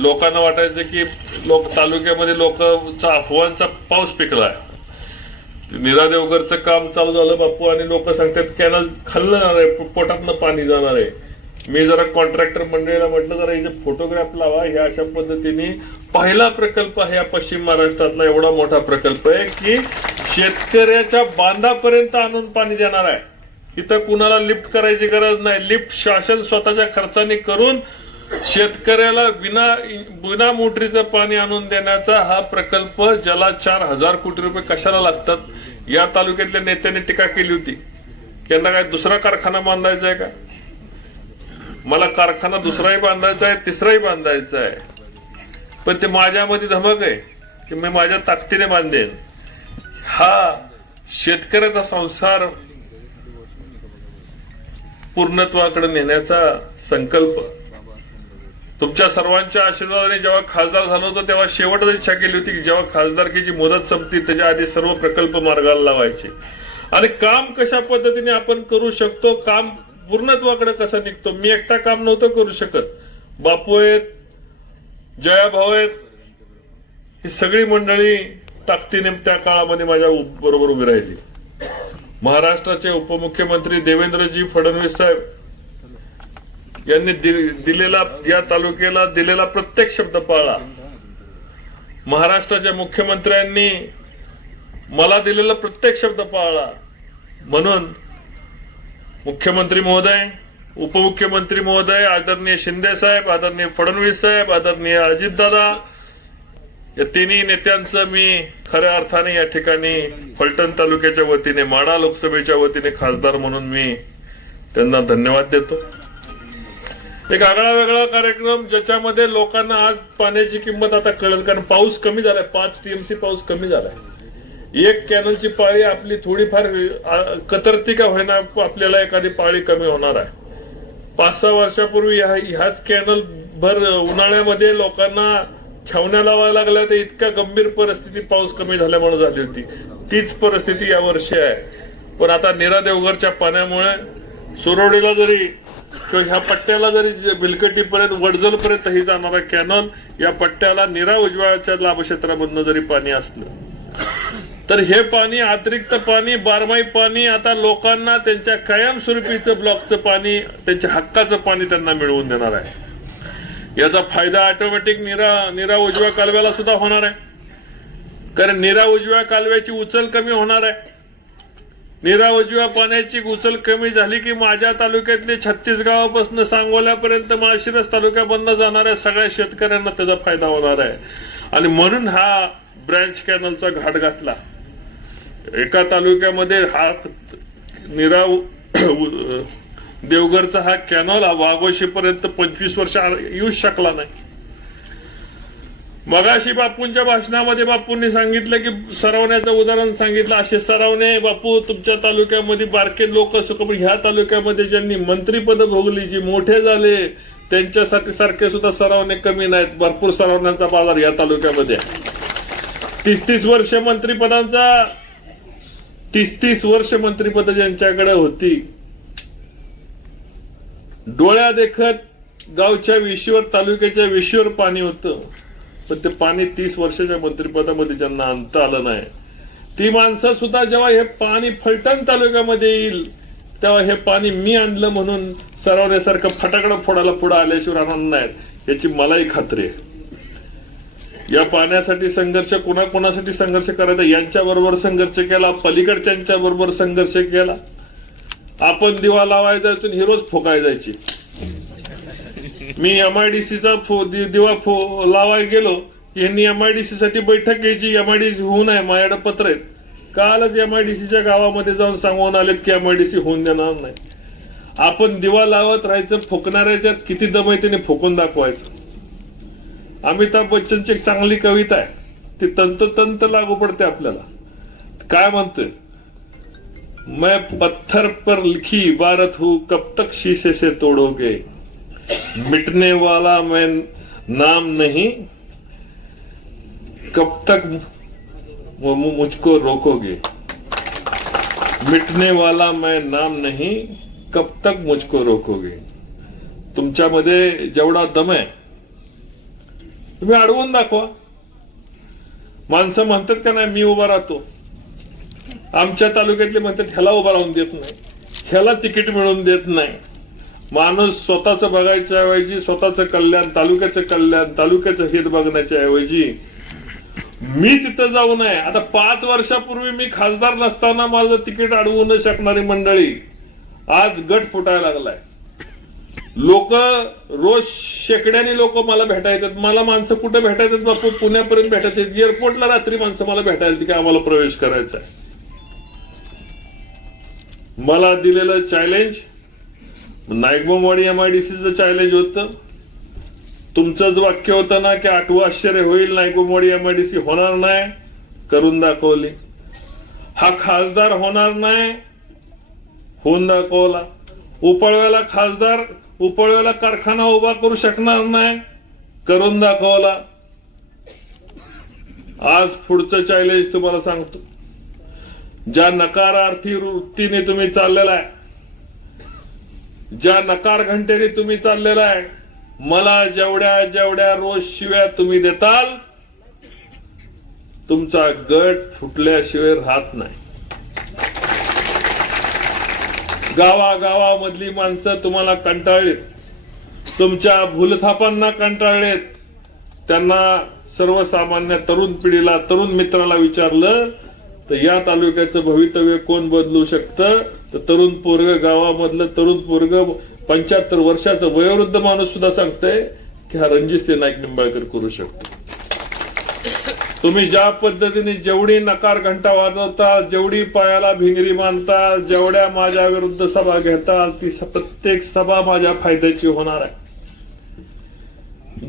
लोकांना वाटायचं की लोक तालुक्यामध्ये लोकांचा अफवांचा पाऊस पिकला निरा देवघरचं काम चालू झालं बापू आणि लोक सांगतात कॅनल खाल्लं जाणार आहे पोटातनं पाणी जाणार आहे मी जरा कॉन्ट्रॅक्टर मंडळीला म्हटलं जरा इथे फोटोग्राफ लावा ह्या अशा पद्धतीने पहिला प्रकल्प ह्या पश्चिम महाराष्ट्रातला एवढा मोठा प्रकल्प आहे की शेतकऱ्याच्या बांधापर्यंत आणून पाणी देणार आहे इथं कुणाला लिफ्ट करायची गरज नाही लिफ्ट शासन स्वतःच्या खर्चाने करून शेतकऱ्याला विना विना मोटरीचं पाणी आणून देण्याचा हा प्रकल्प ज्याला चार हजार कोटी रुपये कशाला लागतात या तालुक्यातल्या नेत्याने टीका केली होती यांना काय दुसरा कारखाना बांधायचा आहे का मला कारखाना दुसराही बांधायचा आहे तिसराही बांधायचा आहे पण ते माझ्यामध्ये धमक आहे की मी माझ्या ताकदीने बांधेन हा शेतकऱ्याचा संसार पूर्णत्वाकडे नेण्याचा संकल्प तुमच्या सर्वांच्या आशीर्वादाने जेव्हा खासदार झालो होतं तेव्हा शेवटच इच्छा केली होती की जेव्हा खासदारकीची मुदत संपती त्याच्या आधी सर्व प्रकल्प मार्गाला लावायचे आणि काम कशा पद्धतीने आपण करू शकतो काम पूर्णत्वाकडे कसं निघतो मी एकटा काम नव्हतं करू शकत बापू आहेत भाऊ आहेत ही सगळी मंडळी ताकदीने त्या काळामध्ये माझ्या बरोबर उभी राहिली महाराष्ट्राचे उपमुख्यमंत्री देवेंद्रजी फडणवीस साहेब यांनी दिलेला या तालुक्याला दिलेला प्रत्येक शब्द पाळला महाराष्ट्राच्या मुख्यमंत्र्यांनी मला दिलेला प्रत्येक शब्द पाळला म्हणून मुख्यमंत्री महोदय उपमुख्यमंत्री महोदय आदरणीय शिंदे साहेब आदरणीय फडणवीस साहेब आदरणीय अजितदादा या तिन्ही नेत्यांचं मी खऱ्या अर्थाने या ठिकाणी फलटण तालुक्याच्या वतीने माडा लोकसभेच्या वतीने खासदार म्हणून मी त्यांना धन्यवाद देतो एक आगळा वेगळा कार्यक्रम ज्याच्यामध्ये लोकांना आज पाण्याची किंमत आता कळेल कारण पाऊस कमी झालाय पाच टीएमसी पाऊस कमी झालाय एक कॅनलची पाळी आपली थोडीफार कतरती का होईना आपल्याला एखादी पाळी कमी होणार आहे पाच सहा वर्षापूर्वी ह्याच कॅनल भर उन्हाळ्यामध्ये लोकांना छावण्या लावायला लागल्या तर इतका गंभीर परिस्थिती पाऊस कमी झाल्यामुळे झाली होती तीच परिस्थिती या वर्षी आहे पण आता निरा देवघरच्या पाण्यामुळे सुरवडीला जरी किंवा ह्या पट्ट्याला जरी बिलकटीपर्यंत वडजलपर्यंत ही जाणारा कॅनॉन या पट्ट्याला निरा उजव्याच्या लाभक्षेत्रामधनं जरी पाणी असलं तर हे पाणी अतिरिक्त पाणी बारमाही पाणी आता लोकांना त्यांच्या कायमस्वरूपीचं ब्लॉकचं पाणी त्यांच्या हक्काचं पाणी त्यांना मिळवून देणार आहे याचा फायदा ऑटोमॅटिक निरा निरा उजव्या कालव्याला सुद्धा होणार आहे कारण निरा उजव्या कालव्याची उचल कमी होणार आहे निरा उजव्या पाण्याची उचल कमी झाली की माझ्या तालुक्यातले छत्तीस गावापासून सांगोल्यापर्यंत माळशिरस तालुक्या बंद जाणाऱ्या सगळ्या शेतकऱ्यांना त्याचा फायदा होणार आहे आणि म्हणून हा ब्रँच कॅनलचा घाट घातला एका तालुक्यामध्ये हा निरा देवघरचा हा कॅनॉल हा वाघोशीपर्यंत पंचवीस वर्ष येऊ शकला नाही मगाशी बापूंच्या भाषणामध्ये बापूंनी सांगितलं की सरवण्याचं उदाहरण सांगितलं असे सरवणे बापू तुमच्या तालुक्यामध्ये बारके लोक सुखम ह्या तालुक्यामध्ये ज्यांनी मंत्रीपद भोगली जी मोठे झाले त्यांच्यासाठी सारखे सुद्धा सरावणे कमी नाहीत भरपूर सरावण्याचा बाजार या तालुक्यामध्ये तीस तीस वर्ष मंत्रीपदांचा तीस तीस वर्ष मंत्रीपद ज्यांच्याकडे होती डोळ्या देखत गावच्या विशीवर तालुक्याच्या विशीवर पाणी होतं पण ते पाणी तीस वर्षाच्या मंत्रिपदामध्ये ज्यांना आणता आलं नाही ती माणसं सुद्धा जेव्हा हे पाणी फलटण तालुक्यामध्ये येईल तेव्हा हे पाणी मी आणलं म्हणून सरावण्यासारखं फटाकडं फोडायला पुढे आल्याशिवाय राहणार नाहीत याची मलाही खात्री आहे या पाण्यासाठी संघर्ष कोणाकोणासाठी संघर्ष करायचा यांच्या बरोबर संघर्ष केला पलीकडच्या बरोबर संघर्ष केला आपण दिवा लावायचा हिरोज फुकाय जायची मी एम आय डी सी फो दिवा फो लावायला गेलो यांनी एम आय डी सी साठी बैठक घ्यायची एम आय डी सी होऊ नये माझ्याकडे पत्र आहेत कालच एम आय डी सीच्या गावामध्ये जाऊन सांगून आलेत की एम आय डी सी होऊन देणार नाही आपण दिवा लावत राहायचं फुकणाऱ्याच्या किती दमयतीने फुकून दाखवायचं अमिताभ बच्चनची एक चांगली कविता आहे ती तंततंत लागू पडते आपल्याला काय म्हणतोय मैं पत्थर पर लिखी इबारत हूं कब तक शीशे से तोड़ोगे मिटने वाला मैं नाम नहीं कब तक वो मुझको रोकोगे मिटने वाला मैं नाम नहीं कब तक मुझको रोकोगे तुमच्यामध्ये जेवढा दम आहे तुम्ही अडवून दाखवा माणसं म्हणतात का नाही मी उभा राहतो आमच्या तालुक्यातले म्हणतात ह्याला उभा राहून देत नाही ह्याला तिकीट मिळवून देत नाही माणूस स्वतःचं बघायच्या ऐवजी स्वतःचं कल्याण तालुक्याचं कल्याण तालुक्याचं हित बघण्याच्या ऐवजी मी तिथं जाऊ नये आता पाच वर्षापूर्वी मी खासदार नसताना माझं तिकीट अडवू न शकणारी मंडळी आज गट फुटायला लागलाय लोक रोज शेकड्याने लोक मला भेटायतात मला माणसं कुठे भेटायचं बापू पुण्यापर्यंत भेटायचे एअरपोर्टला रात्री माणसं मला भेटायला की आम्हाला प्रवेश करायचा आहे मला दिलेलं challenge Naigomwadi M I D सीचं चॅलेंज होतं तुमचंच वाक्य होतं ना की आठवं आश्चर्य होईल Naigomwadi M I D C होणार नाही करून दाखवली हा खासदार होणार नाही होऊन दाखवला उपळव्याला खासदार उपळव्याला कारखाना उभा करू शकणार नाही करून दाखवला आज पुढचं चॅलेंज तुम्हाला सांगतो ज्या नकारार्थी वृत्तीने तुम्ही चाललेला आहे ज्या नकार घंटेने तुम्ही चाललेला आहे मला जेवढ्या जेवढ्या रोज शिव्या तुम्ही देताल तुमचा गट फुटल्याशिवाय राहत नाही गावागावामधली माणसं तुम्हाला कंटाळलीत तुमच्या भूलथापांना कंटाळलेत त्यांना सर्वसामान्य तरुण पिढीला तरुण मित्राला विचारलं तर या तालुक्याचं भवितव्य कोण बदलू शकतं तर तरुण पोरग गावामधलं तरुण पोरग पंच्याहत्तर वर्षाचं वयोवृद्ध माणूस सुद्धा सांगतंय की हा रणजितसिंह नाईक निंबाळकर करू शकतो तुम्ही ज्या पद्धतीने जेवढी नकार घंटा वाजवता जेवढी पायाला भिंगरी मानता जेवढ्या माझ्या विरुद्ध सभा घेता ती प्रत्येक सभा माझ्या फायद्याची होणार आहे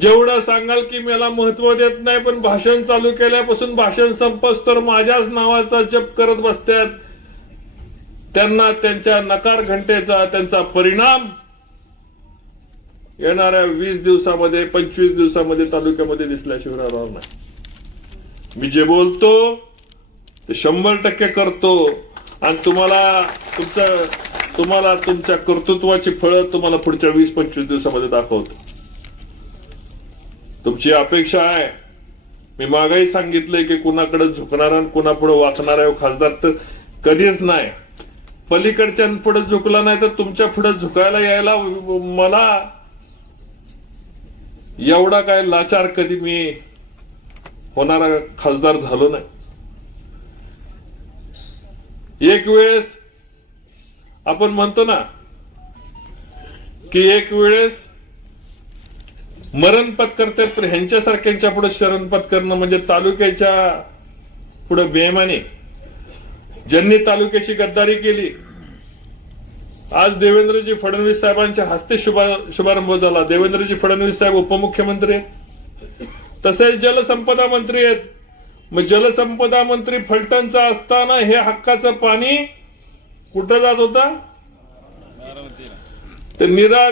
जेवढं सांगाल की मला महत्व देत नाही पण भाषण चालू केल्यापासून भाषण संपच तर माझ्याच नावाचा जप करत बसतात त्यांना त्यांच्या नकार घंटेचा त्यांचा परिणाम येणाऱ्या वीस दिवसामध्ये पंचवीस दिवसामध्ये तालुक्यामध्ये दिसल्याशिवाय राहणार नाही मी जे बोलतो ते शंभर टक्के करतो आणि तुम्हाला तुमचं तुम्हाला तुमच्या कर्तृत्वाची फळं तुम्हाला पुढच्या वीस पंचवीस दिवसामध्ये दाखवतो तुमची अपेक्षा आहे मी मागाही सांगितलंय की कुणाकडे झुकणारा आणि कुणापुढे वाकणारा हो खासदार तर कधीच नाही पलीकडच्या पुढे झुकला नाही तर तुमच्या पुढे झुकायला यायला मला एवढा काय लाचार कधी मी होणारा खासदार झालो नाही एक वेळेस आपण म्हणतो ना की एक वेळेस मरण पत्करते तर ह्यांच्यासारख्यांच्या पुढे शरण पत्करणं म्हणजे तालुक्याच्या पुढे बेमाने ज्यांनी तालुक्याची गद्दारी केली आज देवेंद्रजी फडणवीस साहेबांच्या हस्ते शुभारंभ झाला देवेंद्रजी फडणवीस साहेब उपमुख्यमंत्री आहेत तसेच जलसंपदा मंत्री आहेत मग जलसंपदा मंत्री फलटणचा असताना हे हक्काचं पाणी कुठं जात होता ते निरा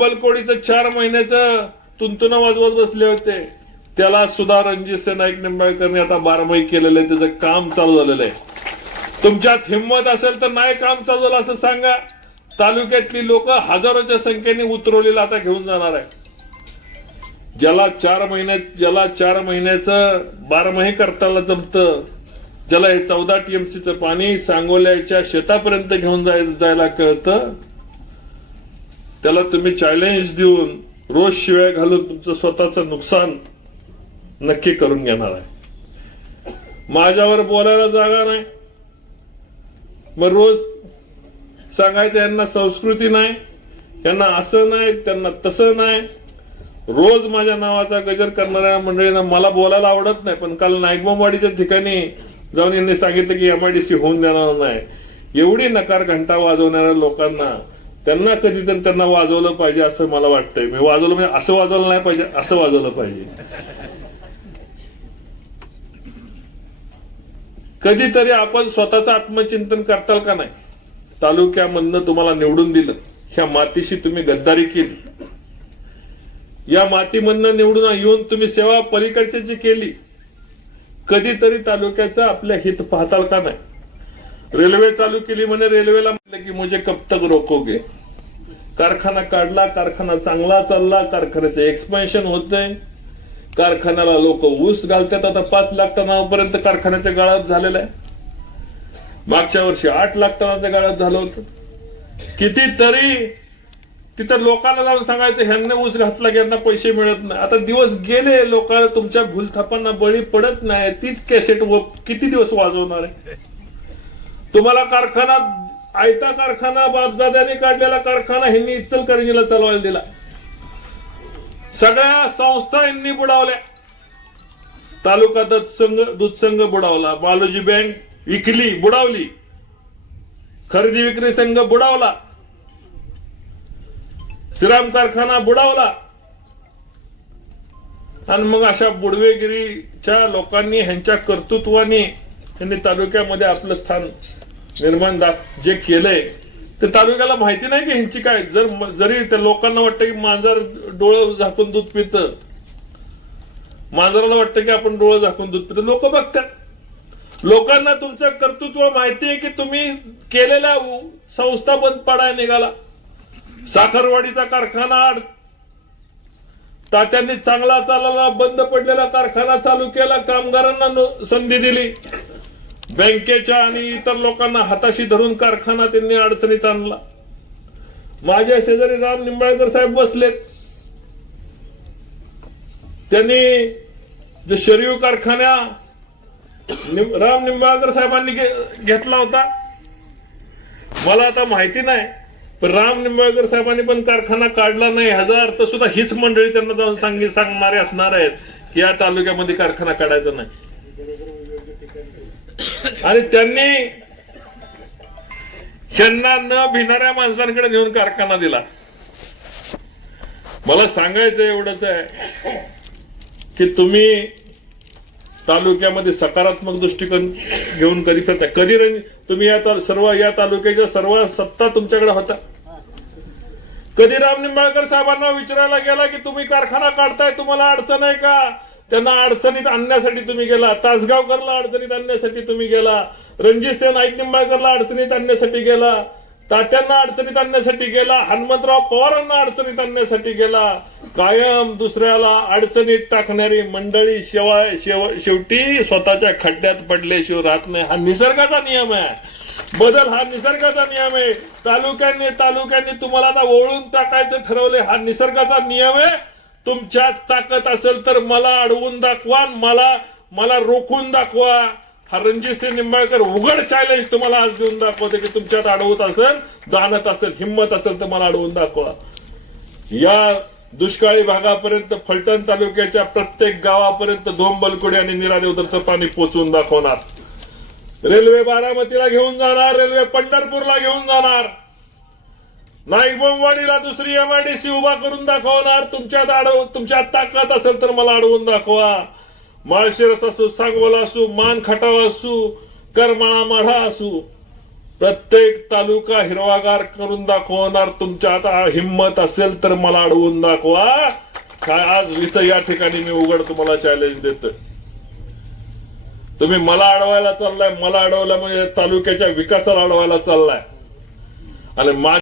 बलकोडीचं चार महिन्याचं तुंतुना वाजवत बसले होते त्याला सुधा रणजित नाईक निंबाळकरने आता बारमाही केलेलं आहे त्याचं काम चालू झालेलं आहे तुमच्यात हिंमत असेल तर नाही काम चालवलं असं सांगा तालुक्यातली लोक हजारोच्या संख्येने उतरवलेलं आता घेऊन जाणार आहे ज्याला चार महिन्यात ज्याला चार महिन्याचं बारमाही करताला जमतं ज्याला हे चौदा टीएमसीचं पाणी सांगोल्याच्या शेतापर्यंत घेऊन जायला कळतं त्याला तुम्ही चॅलेंज देऊन रोज शिवाय घालून तुमचं स्वतःचं नुकसान नक्की करून घेणार आहे माझ्यावर बोलायला जागा नाही मग रोज सांगायचं यांना संस्कृती नाही यांना असं नाही त्यांना तसं नाही रोज माझ्या नावाचा गजर करणाऱ्या मंडळींना मला बोलायला आवडत नाही पण काल नायकबोमवाडीच्या ठिकाणी जाऊन यांनी सांगितलं की एमआयडीसी होऊन देणार नाही एवढी नकार घंटा वाजवणाऱ्या लोकांना त्यांना कधीतरी त्यांना वाजवलं पाहिजे असं मला वाटतंय मी वाजवलं म्हणजे असं वाजवलं नाही पाहिजे असं वाजवलं पाहिजे कधीतरी आपण स्वतःचं आत्मचिंतन करताल का नाही तालुक्यामधनं तुम्हाला निवडून दिलं ह्या मातीशी तुम्ही गद्दारी केली या मातीमधनं निवडून येऊन तुम्ही सेवा जी केली कधीतरी तालुक्याचं आपल्या हित पाहताल का नाही रेल्वे चालू केली म्हणे रेल्वेला म्हटलं की म्हणजे कब रोको गे कारखाना काढला कारखाना चांगला चालला कारखान्याचं एक्सपेन्शन होतंय कारखान्याला लोक ऊस घालतात आता पाच लाख टनापर्यंत कारखान्याचा गाळप झालेला आहे मागच्या वर्षी आठ लाख टनाचं गाळप झालं होतं कितीतरी तिथं लोकांना जाऊन सांगायचं ह्यांना ऊस घातला की यांना पैसे मिळत नाही आता दिवस गेले लोकांना तुमच्या भूलथापांना बळी पडत नाही तीच कॅसेट व किती दिवस वाजवणार आहे तुम्हाला कारखाना आयता कारखाना बापजाद्याने काढलेला कारखाना ह्यांनी इचलकरंजीला चालवायला दिला सगळ्या संस्था यांनी बुडावल्या तालुका संघ बुडावला बालोजी बँक विकली बुडावली खरेदी विक्री संघ बुडावला श्रीराम कारखाना बुडावला आणि मग अशा बुडवेगिरीच्या लोकांनी ह्यांच्या कर्तृत्वाने यांनी तालुक्यामध्ये आपलं स्थान निर्माण जे केलंय ते तालुक्याला माहिती नाही की ह्यांची काय जर जरी त्या लोकांना वाटतं की मांजर डोळं झाकून दूध पित मांजराला वाटतं की आपण डोळं झाकून दूध पित लोक बघतात लोकांना तुमचं कर्तृत्व माहिती आहे की तुम्ही केलेला संस्था बंद पाडाय निघाला साखरवाडीचा कारखाना आड तात्यांनी चांगला चालवला बंद पडलेला कारखाना चालू केला कामगारांना संधी दिली बँकेच्या आणि इतर लोकांना हाताशी धरून कारखाना त्यांनी अडचणीत आणला माझ्या शेजारी राम निंबाळकर साहेब बसलेत त्यांनी जे शरीव कारखान्या राम निंबाळकर साहेबांनी घेतला होता मला आता माहिती नाही पण राम निंबाळकर साहेबांनी पण कारखाना काढला नाही हजार अर्थ सुद्धा हीच मंडळी त्यांना जाऊन सांगणारे असणार आहेत की या तालुक्यामध्ये कारखाना काढायचा नाही आणि त्यांनी यांना न भिणाऱ्या माणसांकडे घेऊन कारखाना दिला मला सांगायचं एवढंच आहे की तुम्ही तालुक्यामध्ये सकारात्मक दृष्टिकोन घेऊन कधी करता कधी तुम्ही या सर्व या तालुक्याच्या सर्व सत्ता तुमच्याकडे होता कधी राम निंबाळकर साहेबांना विचारायला गेला की तुम्ही कारखाना काढताय तुम्हाला अडचण आहे का त्यांना अडचणीत आणण्यासाठी तुम्ही गेला तासगावकरला अडचणीत आणण्यासाठी तुम्ही गेला रणजितसिंह नाईक निंबाळकरला अडचणीत आणण्यासाठी गेला तात्यांना अडचणीत आणण्यासाठी गेला हनुमंतराव पवारांना अडचणीत आणण्यासाठी गेला कायम दुसऱ्याला अडचणीत टाकणारी मंडळी शेवाय शेवटी स्वतःच्या खड्ड्यात पडल्याशिवाय राहत नाही हा निसर्गाचा नियम आहे बदल हा निसर्गाचा नियम आहे तालुक्यांनी तालुक्यांनी तुम्हाला आता ओळून टाकायचं ठरवले हा निसर्गाचा नियम आहे तुमच्यात ताकद असेल तर मला अडवून दाखवा मला मला रोखून दाखवा हा सिंग निंबाळकर उघड चॅलेंज तुम्हाला आज देऊन दाखवते की तुमच्यात अडवत असेल जाणत असेल हिंमत असेल तर मला अडवून दाखवा या दुष्काळी भागापर्यंत फलटण तालुक्याच्या प्रत्येक गावापर्यंत धोंबलकुडी आणि निरादेवदरचं पाणी पोचवून दाखवणार रेल्वे बारामतीला घेऊन जाणार रेल्वे पंढरपूरला घेऊन जाणार नाईबमवाडीला दुसरी एमआयडीसी उभा करून दाखवणार तुमच्यात अडव तुमच्यात ताकद असेल तर मला अडवून दाखवा माळशिरस असू सांगोला असू मान खटाव असू करमाळा माढा असू प्रत्येक तालुका हिरवागार करून दाखवणार तुमच्यात हिंमत असेल तर मला अडवून दाखवा काय आज इथं या ठिकाणी मी उघड तुम्हाला चॅलेंज देत तुम्ही मला अडवायला चाललाय मला अडवलं म्हणजे तालुक्याच्या विकासाला अडवायला चाललाय आणि